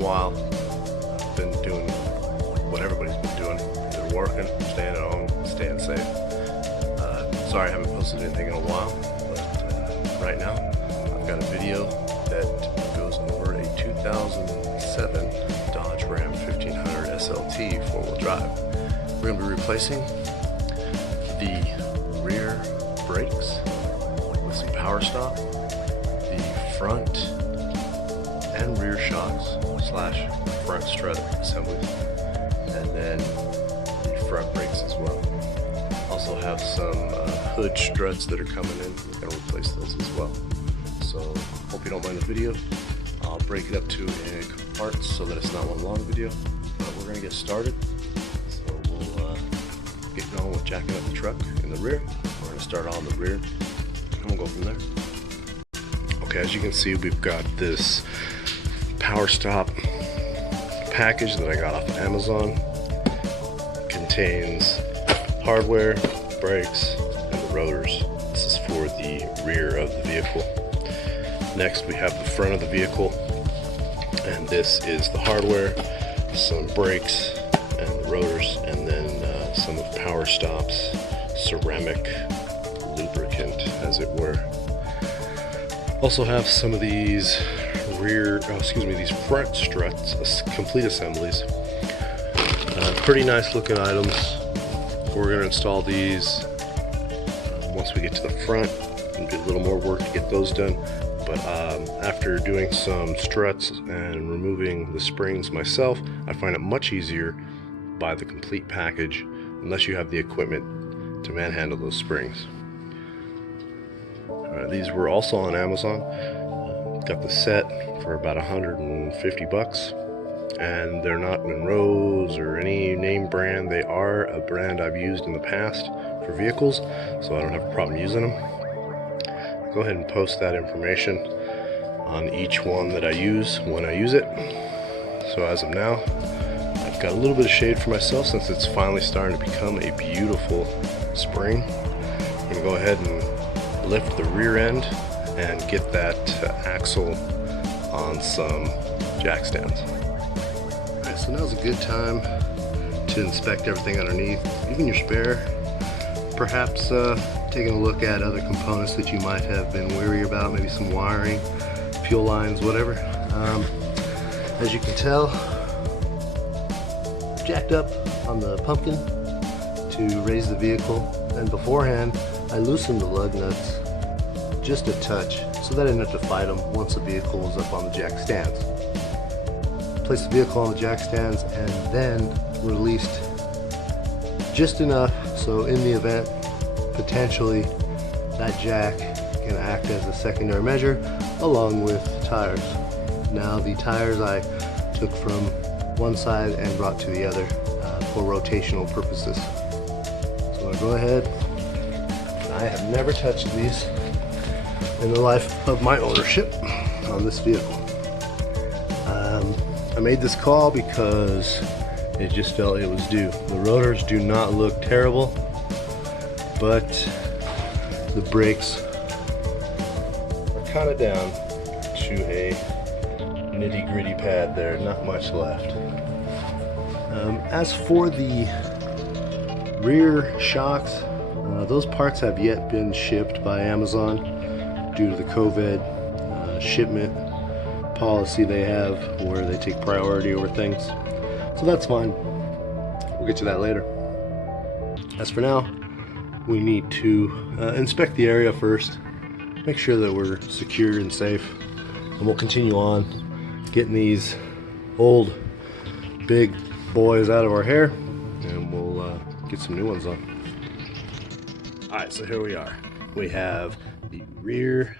a while. I've been doing what everybody's been doing, either working, staying at home, staying safe. Sorry I haven't posted anything in a while, but right now I've got a video that goes over a 2007 Dodge Ram 1500 SLT four-wheel drive. We're going to be replacing the rear brakes with some power stop, the front and rear shocks / front strut assemblies, and then the front brakes as well. Also have some hood struts that are coming in. We're going to replace those as well. So hope you don't mind the video. I'll break it up to parts so that it's not one long video, but we're going to get started. So we'll get going with jacking up the truck in the rear. We're going to start on the rear and we'll go from there. Okay, as you can see, we've got this power stop package that I got off of Amazon. It contains hardware, brakes, and the rotors. This is for the rear of the vehicle. Next, we have the front of the vehicle, and this is the hardware, some brakes, and the rotors, and then some of power stop's ceramic lubricant, as it were. Also have some of these these front struts, complete assemblies. Pretty nice looking items. We're going to install these once we get to the front and do a little more work to get those done. But after doing some struts and removing the springs myself, I find it much easier to buy the complete package unless you have the equipment to manhandle those springs. These were also on Amazon. Got the set for about 150 bucks, and they're not Monroe's or any name brand. They are a brand I've used in the past for vehicles, so I don't have a problem using them. Go ahead and post that information on each one that I use when I use it. So as of now, I've got a little bit of shade for myself since it's finally starting to become a beautiful spring. I'm going to go ahead and lift the rear end and get that axle on some jack stands. Alright, so now's a good time to inspect everything underneath, even your spare. Perhaps taking a look at other components that you might have been weary about, maybe some wiring, fuel lines, whatever. As you can tell, jacked up on the pumpkin to raise the vehicle, and beforehand I loosened the lug nuts just a touch so that I didn't have to fight them once the vehicle was up on the jack stands. Place the vehicle on the jack stands and then released just enough so in the event potentially that jack can act as a secondary measure along with tires. Now the tires I took from one side and brought to the other for rotational purposes. So I'm going to go ahead. I have never touched these in the life of my ownership on this vehicle. I made this call because it just felt it was due. The rotors do not look terrible, but the brakes are kind of down to a nitty-gritty pad there, not much left. As for the rear shocks, those parts have yet been shipped by Amazon due to the COVID shipment policy they have where they take priority over things. So that's fine. We'll get to that later. As for now, we need to inspect the area first, make sure that we're secure and safe, and we'll continue on getting these old big boys out of our hair, and we'll get some new ones on. Alright, so here we are. We have the rear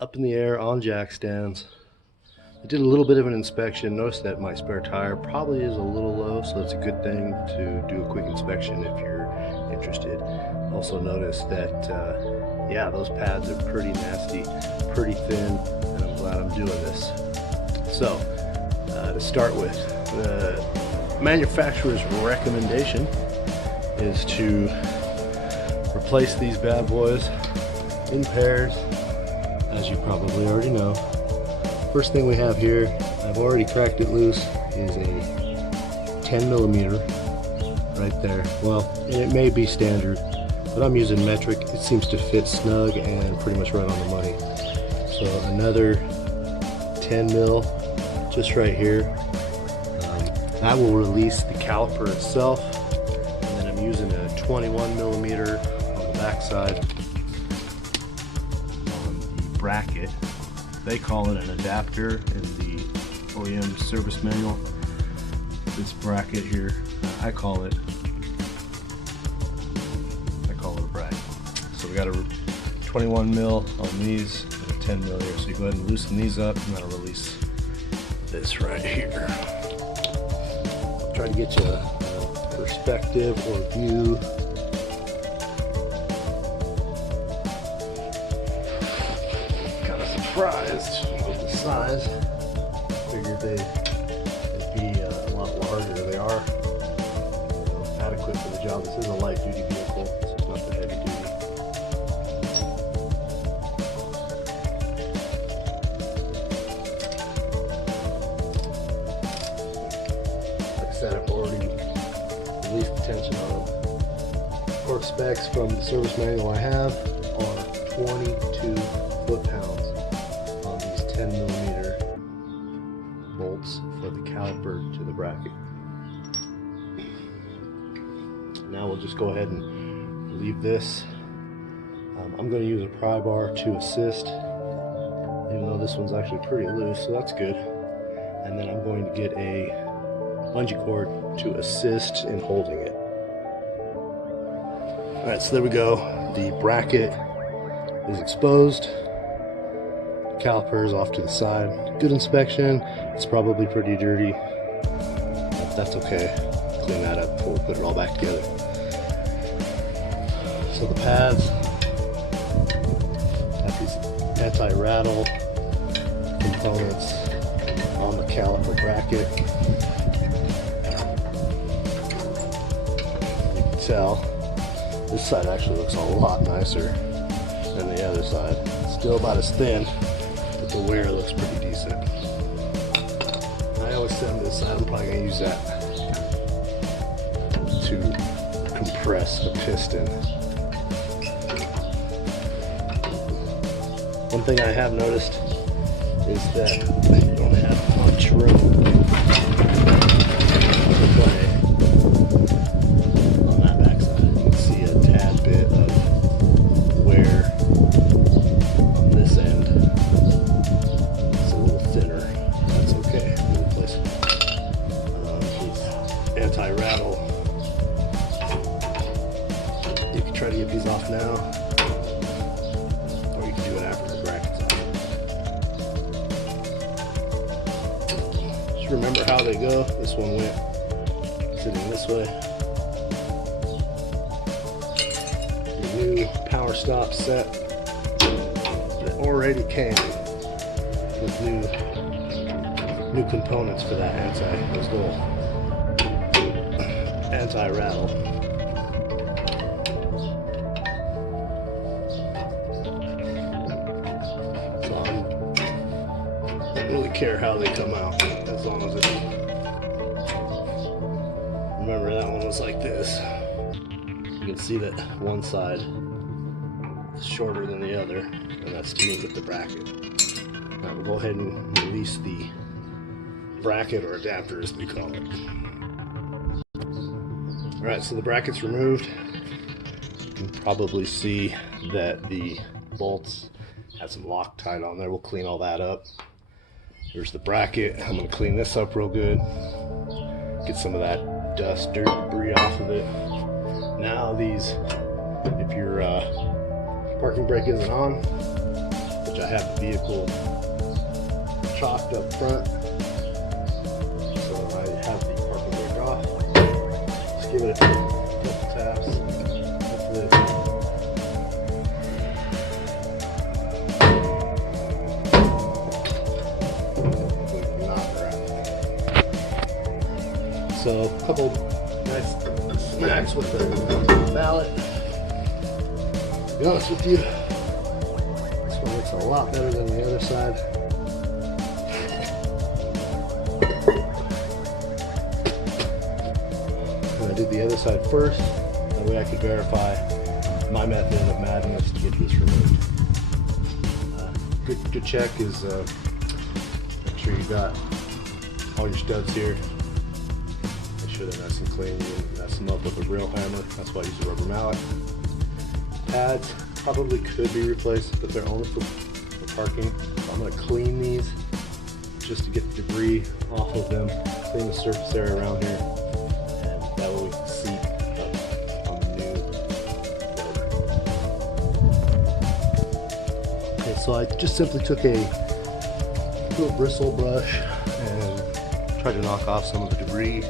up in the air on jack stands. I did a little bit of an inspection, noticed that my spare tire probably is a little low, so it's a good thing to do a quick inspection if you're interested. Also noticed that, yeah, those pads are pretty nasty, pretty thin, and I'm glad I'm doing this. So, to start with, the manufacturer's recommendation is to replace these bad boys in pairs, as you probably already know, First thing we have here, I've already cracked it loose, is a 10 millimeter right there. Well, and it may be standard, but I'm using metric. It seems to fit snug and pretty much right on the money. So another 10 mil just right here. That will release the caliper itself. And then I'm using a 21 millimeter on the back side on the bracket. They call it an adapter in the OEM service manual. This bracket here, I call it a bracket. So we got a 21 mil on these and a 10 mil here. So you go ahead and loosen these up and that'll release this right here. I'll try to get you a perspective or view. Kind of surprised with the size. Figured they'd be a lot larger. They are adequate for the job. This is a light duty vehicle, so it's not the heavy duty. Like I said, I've already released the tension on them. Torque specs from the service manual I have are 22 foot-pounds on these 10 millimeter bolts for the caliper to the bracket. Now we'll just go ahead and relieve this. I'm going to use a pry bar to assist, even though this one's actually pretty loose, so that's good. And then I'm going to get a bungee cord to assist in holding it. Alright, so there we go. The bracket is exposed. The caliper is off to the side. Good inspection. It's probably pretty dirty. That's okay. Clean that up before we put it all back together. So the pads have these anti-rattle components on the caliper bracket. You can tell this side actually looks a lot nicer than the other side. Still about as thin, but the wear looks pretty decent. I always send this side. I'm probably going to use that to compress the piston. One thing I have noticed is that you don't have much room to play on that backside. You can see a tad bit of wear on this end. It's a little thinner. That's okay. We'll replace it. Anti-rattle. You can try to get these off now, or you can do it after the bracket's off. Just remember how they go. This one went sitting this way. Your new power stop set that already came with new components for that anti-rattle. So I don't really care how they come out, as long as it. Remember, that one was like this. You can see that one side is shorter than the other, and that's to meet with the bracket. Now we'll go ahead and release the bracket, or adapter as we call it. Alright, so the bracket's removed. You can probably see that the bolts have some Loctite on there. We'll clean all that up. Here's the bracket. I'm going to clean this up real good. Get some of that dust, dirt, debris off of it. Now these, if your parking brake isn't on, which I have the vehicle chalked up front, so I have the parking brake off. Just give it a couple taps. Hopefully so a couple nice smacks with the mallet. To be honest with you, this one looks a lot better than the other side. the other side first. That way I could verify my method of madness to get this removed. Good check is make sure you got all your studs here. Make sure they're nice and clean. You didn't mess them up with a real hammer. That's why I use a rubber mallet. Pads probably could be replaced, but they're only for parking. So I'm going to clean these just to get the debris off of them, clean the surface area around here, and that way we can seat up on the new rotor. Okay, so I just simply took a little bristle brush and tried to knock off some of the debris,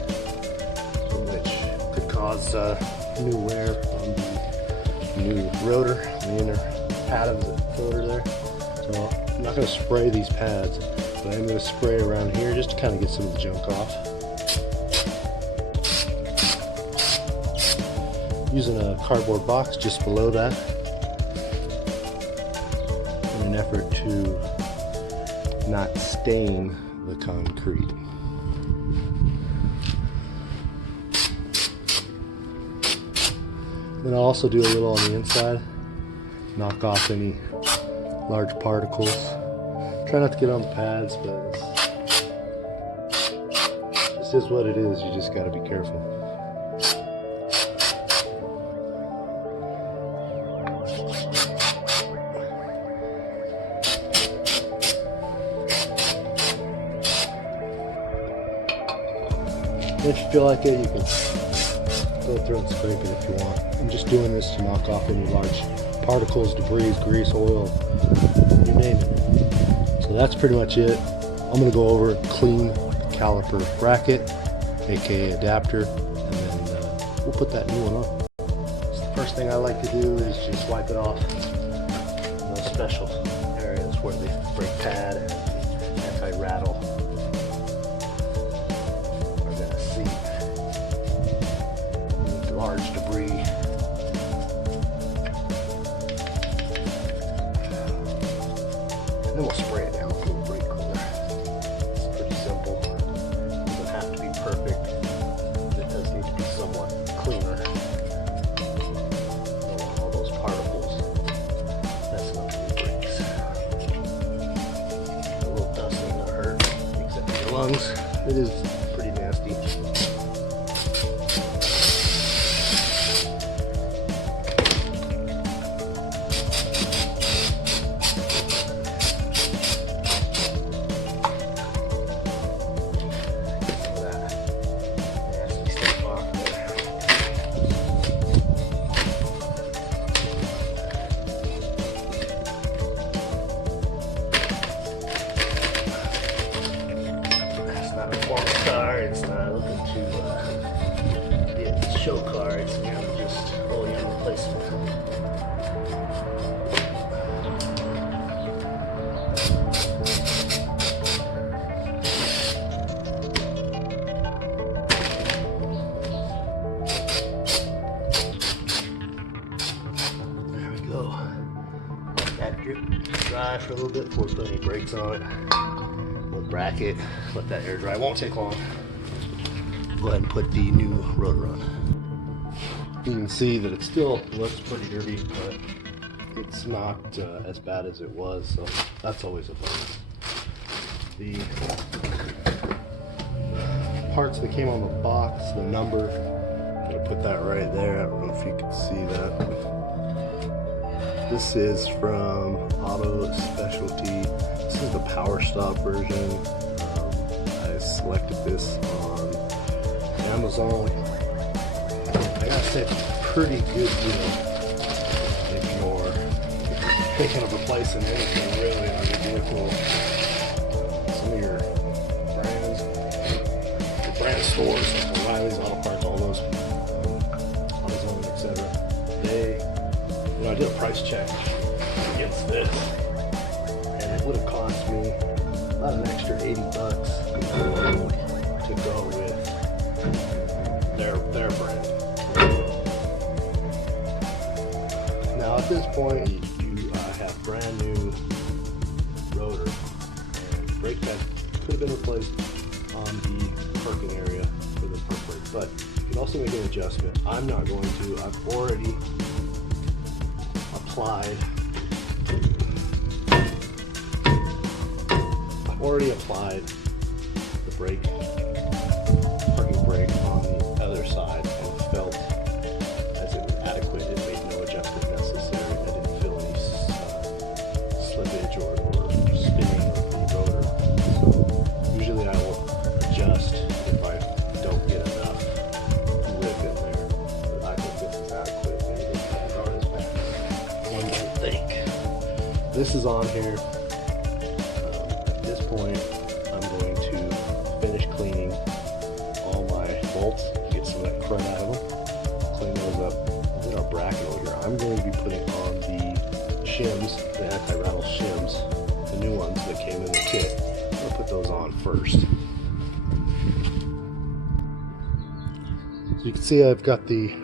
which could cause new wear on the new rotor, the inner pad of the rotor there. So I'm not going to spray these pads, but I'm going to spray around here just to kind of get some of the junk off. Using a cardboard box just below that in an effort to not stain the concrete. Then I'll also do a little on the inside, knock off any large particles. Try not to get on the pads, but this is what it is. You just got to be careful. If you feel like it, you can go through and scrape it if you want. I'm just doing this to knock off any large particles, debris, grease, oil, you name it. So that's pretty much it. I'm going to go over and clean the caliper bracket, aka adapter, and then we'll put that new one on. So the first thing I like to do is just wipe it off in those special areas where the brake pad and the anti-rattle are going to seat. Any large debris. Then we'll spray it down with a little brake cleaner. It's pretty simple. It doesn't have to be perfect. It does need to be somewhat cleaner. Don't want all those particles messing up the brakes. A little dust ain't gonna hurt, except for your lungs. It is pretty nasty. It's not looking to be a show car, it's merely just OEM replacement. There we go. Let that drip dry for a little bit before we put any brakes on it. Bracket, let that air dry, won't take long. Go ahead and put the new rotor on. You can see that it still looks pretty dirty, but it's not as bad as it was, so that's always a bonus. The parts that came on the box, the number, I'm gonna put that right there. I don't know if you can see that. This is from Auto Specialty. This is the power stop version. I selected this on Amazon. I gotta say, it's a pretty good deal if you're thinking of replacing anything really on your vehicle. Some of your brands, your brand stores like O'Reilly's, Auto Parts, all those, AutoZone, etc. They, I did a price check against this. It would have cost me about an extra $80 to go with their brand. Now at this point, you have brand new rotor, and brake pad could have been replaced on the parking area. for the front brake. But you can also make an adjustment. I'm not going to. I've already applied the brake, parking brake on the other side, and felt as it was adequate. It made no adjustment necessary. I didn't feel any slippage or spinning of the rotor. So usually I will adjust if I don't get enough lift in there. But I think this is adequate. Maybe the fans aren't as bad. One might think. This is on here. At this point, I'm going to finish cleaning all my bolts, get some of that crud out of them, clean those up. Get our bracket over here. I'm going to be putting on the shims, the anti-rattle shims, the new ones that came in the kit. I'll put those on first. So you can see I've got the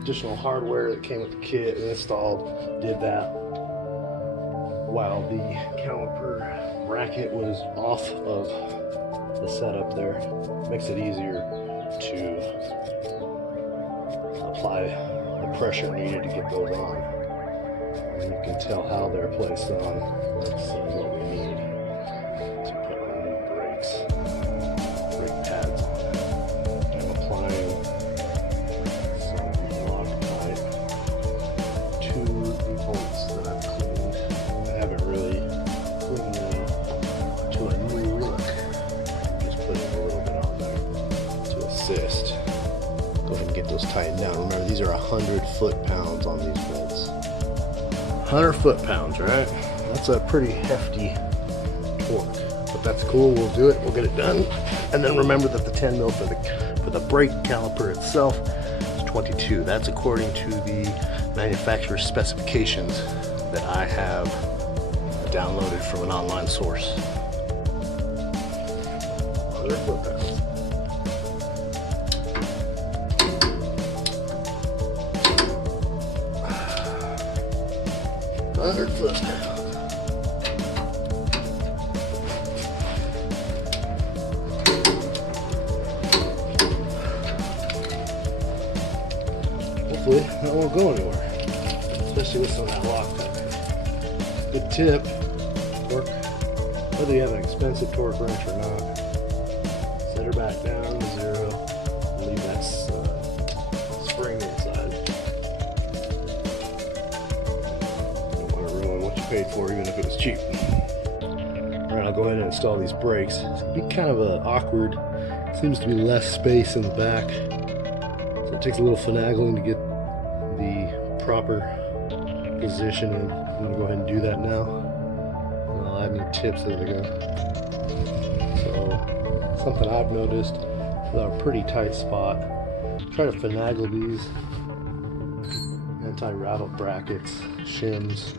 additional hardware that came with the kit installed. Did that while the caliper bracket was off of the setup there. Makes it easier to apply the pressure needed to get those on. And you can tell how they're placed on. That's what we need to put on new brakes. Brake pads on it. I'm applying some Loctite to the bolts that I've cleaned. I haven't really cleaned them to a new look. I'm just putting a little bit on there to assist. Go ahead and get those tightened down. Remember, these are 100 foot-pounds on these bolts. 100 foot-pounds, right? That's a pretty hefty torque, but that's cool. We'll do it. We'll get it done. And then remember that the 10 mil for the brake caliper itself is 22. That's according to the manufacturer's specifications that I have downloaded from an online source. 100 foot-pounds. 100 foot-pounds. Hopefully that won't go anywhere, especially with some of that Loctite. Good tip, torque, whether you have an expensive torque wrench or not, set her back down to 0, leave that spring inside. Don't want to ruin what you paid for, even if it was cheap. Alright, I'll go ahead and install these brakes. It's going to be kind of awkward. Seems to be less space in the back, so it takes a little finagling to get the proper position in. I'm going to go ahead and do that now, and I'll add any tips as I go. So, something I've noticed with a pretty tight spot, try to finagle these anti-rattle brackets, shims,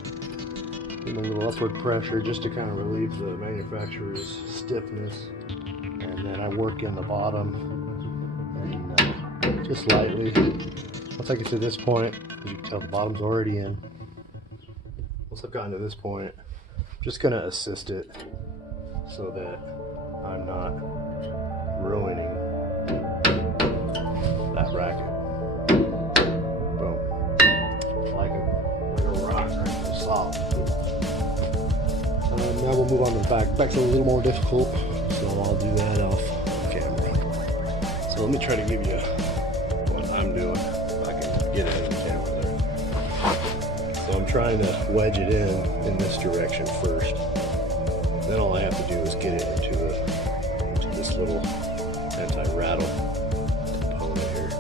give them a little upward pressure just to kind of relieve the manufacturer's stiffness, and then I work in the bottom and just lightly. Once I get to this point, as you can tell, the bottom's already in. Once I've gotten to this point, I'm just going to assist it so that I'm not ruining that bracket. Boom. Like a rock, right? It's solid. Now we'll move on to the back. Back's a little more difficult, so I'll do that off camera. So let me try to give you what I'm doing. Get it in the camera there. So I'm trying to wedge it in this direction first. Then all I have to do is get it into this little anti-rattle component here.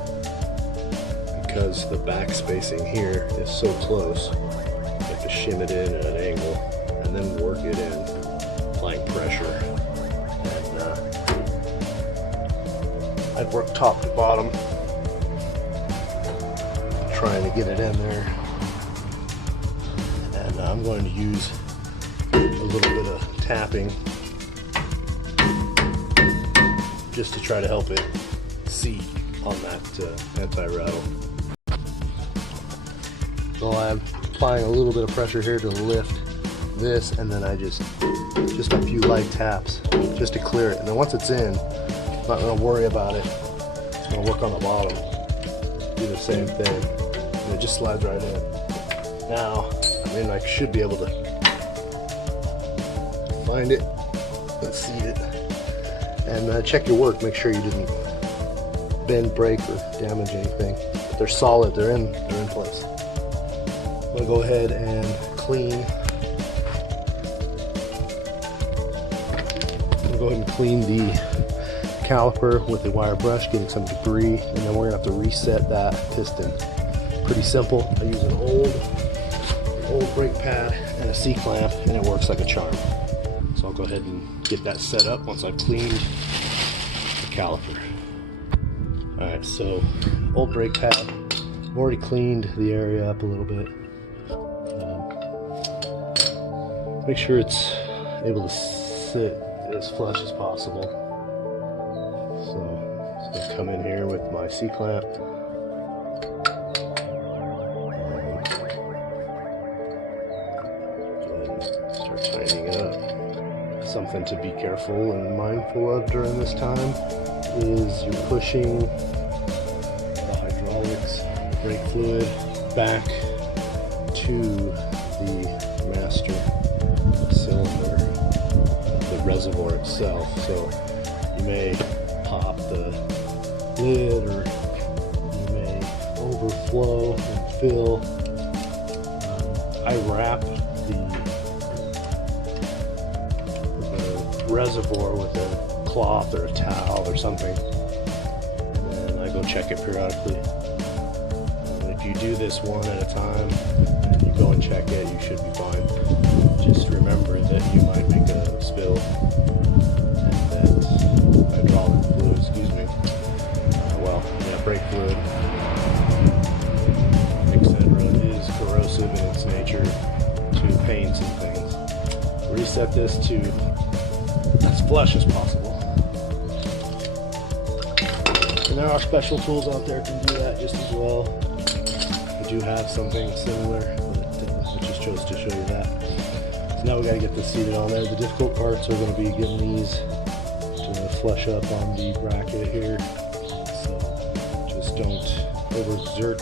Because the back spacing here is so close, I have to shim it in at an angle and then work it in, applying pressure. And I'd work top to bottom, trying to get it in there, and I'm going to use a little bit of tapping just to try to help it seat on that anti-rattle. So I'm applying a little bit of pressure here to lift this, and then I just a few light taps just to clear it. And then once it's in, I'm not gonna worry about it. I'm gonna work on the bottom, do the same thing, and it just slides right in. Now, I mean, I should be able to find it and seat it. And check your work, make sure you didn't bend, break, or damage anything. But they're solid, they're in place. I'm gonna go ahead and clean. Go ahead and clean the caliper with a wire brush, getting some debris, and then we're gonna have to reset that piston. Pretty simple. I use an old brake pad and a C-clamp, and it works like a charm. So I'll go ahead and get that set up once I've cleaned the caliper. Alright, so old brake pad. I've already cleaned the area up a little bit. Make sure it's able to sit as flush as possible. So I'm just gonna come in here with my C-clamp. Go ahead and start tightening it up. Something to be careful and mindful of during this time is you're pushing the hydraulics, the brake fluid back to the master cylinder, the reservoir itself. So you may pop the lid, or you may overflow and fill. I wrap the reservoir with a cloth or a towel or something, and I go check it periodically. If you do this one at a time and you go and check it, you should be fine. Just remember that you might make a spill, and that hydraulic fluid, brake fluid, etc., is corrosive in its nature to paints and things. Reset this to as flush as possible. And there are special tools out there that can do that just as well. I do have something similar, but I just chose to show you that. So now we got to get this seated on there. The difficult parts are going to be getting these to flush up on the bracket here. So just don't overexert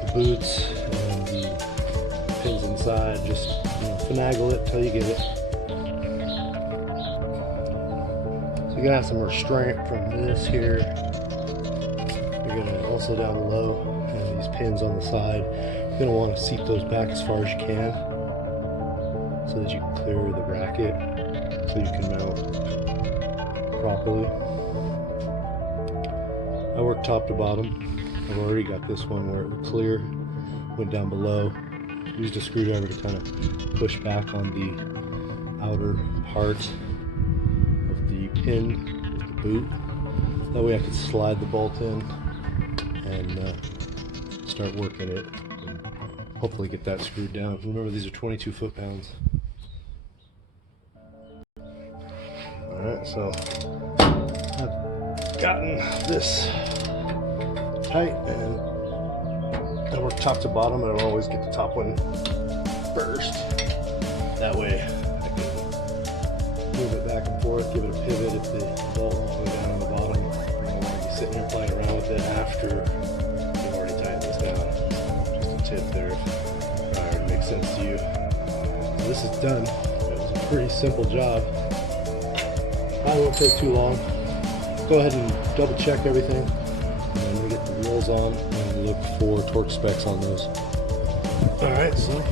the boots and the pins inside. Just finagle it till you get it. So you're gonna have some restraint from this here. You're gonna also down below have these pins on the side. You're gonna want to seat those back as far as you can, so that you can clear the bracket, so you can mount properly. I work top to bottom. I've already got this one where it would clear, went down below, used a screwdriver to kind of push back on the outer part of the pin with the boot. That way I could slide the bolt in and start working it and hopefully get that screwed down. Remember, these are 22 foot-pounds. Alright, so I've gotten this tight, and I work top to bottom, and I always get the top one first. That way I can move it back and forth, give it a pivot if the bolt won't go down on the bottom. I don't want to be sitting here playing around with it after you've already tightened this down. So just a tip there if it already makes sense to you. So this is done. It was a pretty simple job. Probably won't take too long. Go ahead and double check everything, and then we get the wheels on and look for torque specs on those. Alright, so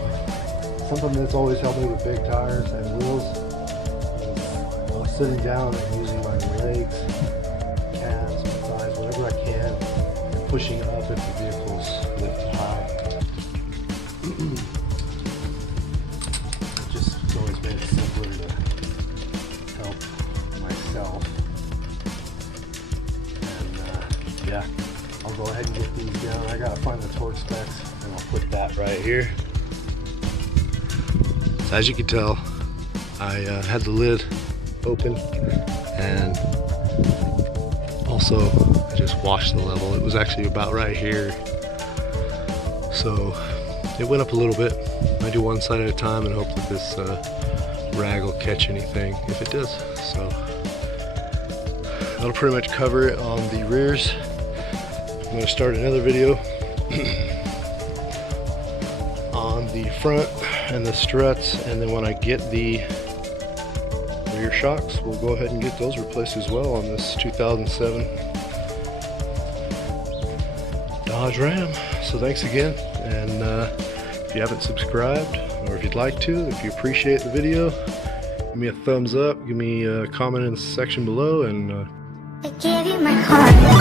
something that's always helped me with big tires and wheels is while sitting down and using my legs, calves, my thighs, whatever I can, and pushing up if the vehicle's lifted high. It's always made it simpler to help myself. And yeah, I'll go ahead and get these down. I gotta find the torque specs, and I'll put that right here. So as you can tell, I had the lid open, and also I just washed the level. It was actually about right here. So it went up a little bit. I do one side at a time and hope that this rag will catch anything if it does. So that'll pretty much cover it on the rears. I'm going to start another video on the front and the struts, and then when I get the rear shocks, we'll go ahead and get those replaced as well on this 2007 Dodge Ram. So thanks again, and if you haven't subscribed, or if you'd like to, if you appreciate the video, give me a thumbs up, give me a comment in the section below, and I gave you my heart.